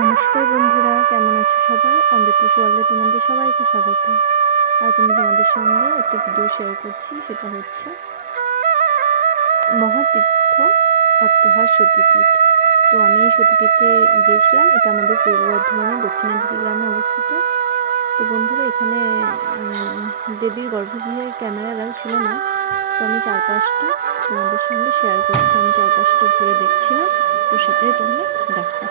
নমস্কার বন্ধুরা, কেমন আছো সবাই? অমৃতোষ ওয়ার্ল্ডে তোমাদের সবাইকে স্বাগত। আজ আমি তোমাদের সঙ্গে একটা ভিডিও শেয়ার করছি, সেটা হচ্ছে মহাতীর্থ অট্টহার সতীপীঠ। তো আমি এই সতীপীঠে গিয়েছিলাম। এটা আমাদের পূর্ব বর্ধমানের দক্ষিণাদিকে গ্রামে অবস্থিত। তো বন্ধুরা, এখানে দেবীর গর্ভগৃহে ক্যামেরা অ্যালাউ ছিল না, তো আমি চারপাশটা তোমাদের সঙ্গে শেয়ার করছি। আমি চারপাশটা ঘুরে দেখছিলাম, তো সেটাই তোমরা দেখো।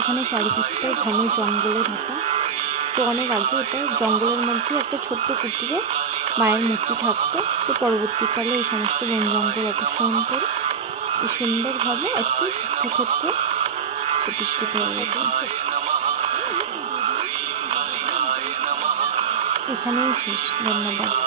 এখানে চারিদিকটা ঘন জঙ্গলে ঢাকা। তো অনেক আগে এটা জঙ্গলের মধ্যে একটা ছোট্ট কুটিরে মায়ের মূর্তি থাকতো। তো পরবর্তীকালে এই সমস্ত বন জঙ্গল অপসারণ করে সুন্দরভাবে একটি তীর্থক্ষেত্রে প্রতিষ্ঠিত হয়ে গেছে। এখানেই শেষ। ধন্যবাদ।